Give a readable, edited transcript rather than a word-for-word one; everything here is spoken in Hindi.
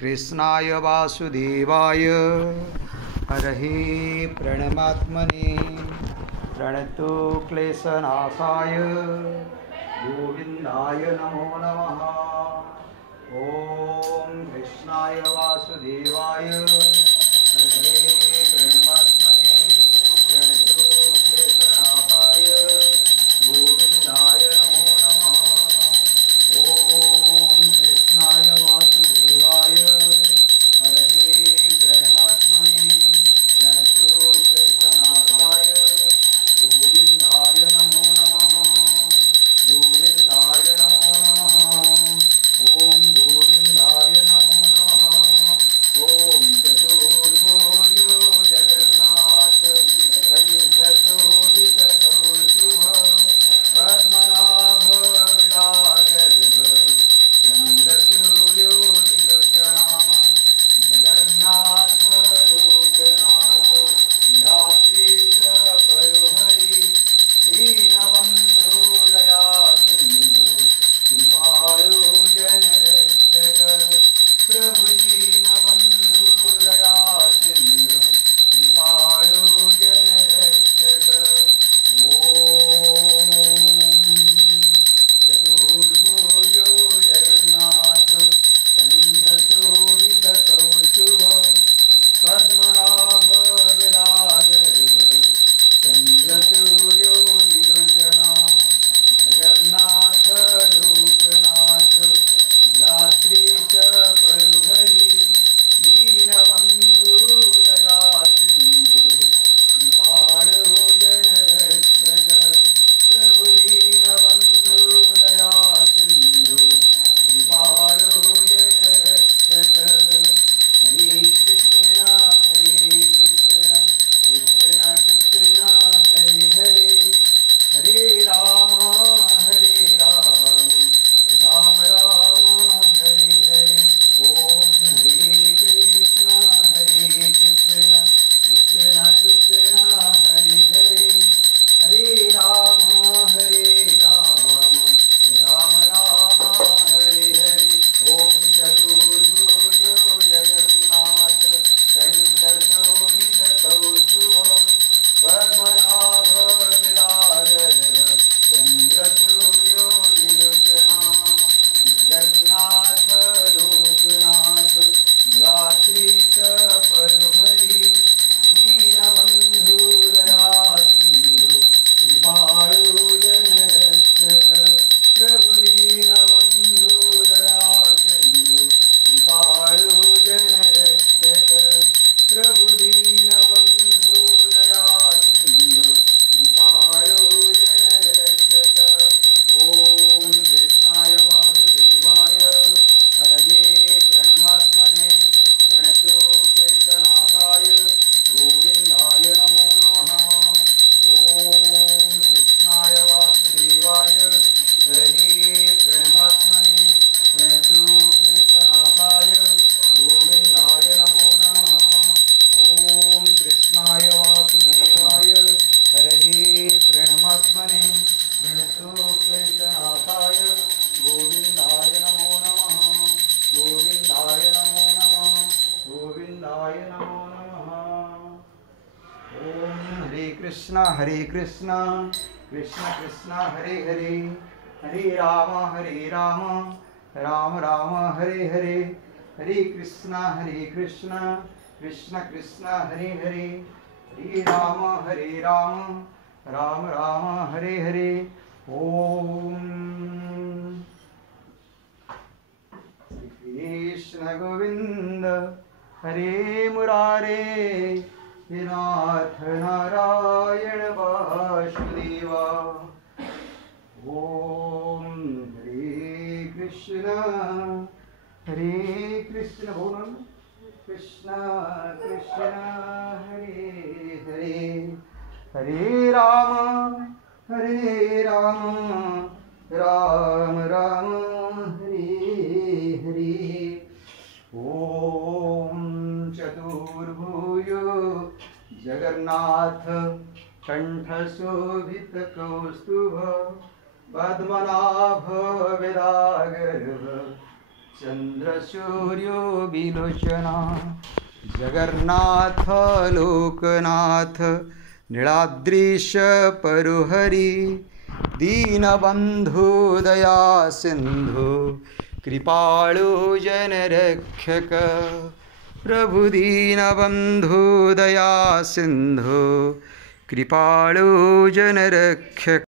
कृष्णाय वासुदेवाय हरहे प्रणमात्मने प्रणतो क्लेशनाशाय गोविन्दाय नमो नमः। ॐ कृष्णाय वासुदेवाय हरहे प्रणमात्मने प्रणतो क्लेशनाशाय गोविन्दाय नमो नमः। ॐ कृष्णाय वासुदेवाय हरहे प्रणमात्मने प्रणतो क्लेशनाशाय गोविन्दाय नमो नमः। गोविन्दाय नमो नमः। ॐ गोविन्दाय नमो नमः। ॐ चतुर्भुजो जगन्नाथ कण्ठशोभितकौस्तुभ पद्मनाभ विराजर्भ चन्द्रसूर्यो विलोचना जगन्नाथ लोकनाथ यात्रीश परुहरि दीनबन्धो दयासिन्धु कृपालो जनरक्षक प्रभु दीनबन्धु दयासिन्धु कृपालो जनरक्षक। ॐ चतुर्भुजो जगन्नाथ कण्ठशोभितकौस्तुभ पद्मनाभ विराजर्भ चन्द्रसूर्यो विलोचना जगन्नाथ लोकनाथ यात्रीश परुहरि दीनबन्धु दयासिन्धु कृपालो जनरक्षक प्रभु दीनबन्धु दयासिन्धु कृपालो जनरक्षक। हरे कृष्ण कृष्ण कृष्ण हरे हरे हरे राम राम राम हरे हरे। ओम हरे कृष्ण कृष्ण कृष्ण हरे हरे हरे राम राम राम हरे हरे। ओम चतुर्भुजो जगन्नाथ कण्ठशोभितकौस्तुभ पद्मनाभ विराजर्भ चन्द्रसूर्यो विलोचना जगन्नाथ लोकनाथ यात्रीश परुहरि दीनबन्धु दयासिन्धु कृपालो जनरक्षक प्रभु दीनबन्धु दयासिन्धु कृपालो जनरक्षक प्रभु दीनबन्धु दयासिन्धु कृपालो जनरक्षक। ॐ कृष्णाय वासुदेवाय हरहे प्रणमात्मने प्रणतो क्लेशनाशाय गोविन्दाय नमो नमः। ॐ कृष्णाय वासुदेवाय हरहे प्रणमात्मने प्रणतो क्लेशनाशाय गोविन्दाय नमो नमः। ॐ कृष्णाय वासुदेवाय हरहे प्रणमात्मने प्रणतो क्लेशनाशाय गोविन्दाय नमो नमः। गोविन्दाय नमो नमः। गोविन्दाय नमो नमः। ओम हरे कृष्ण कृष्ण कृष्ण हरे हरे हरे राम राम राम हरे हरे हरे कृष्ण कृष्ण कृष्ण हरे हरे हरे राम राम राम हरे हरे। ओम कृष्ण गोविंद हरे मुरारे हे नाथ नारायण वासुदेवा। ओम हरे कृष्ण बोलो कृष्ण कृष्ण हरे हरे हरे राम राम राम हरे हरे। ओम चतुर्भुजो जगन्नाथ कण्ठशोभितकौस्तुभ पद्मनाभ विराजर्भ चन्द्रसूर्यो विलोचना जगन्नाथ लोकनाथ नीलाद्रीश परुहरि दीनबन्धु दया सिन्धु कृपाळु जनरक्षक प्रभु दीनबन्धु दया सिन्धु कृपाळु जनरक्षक।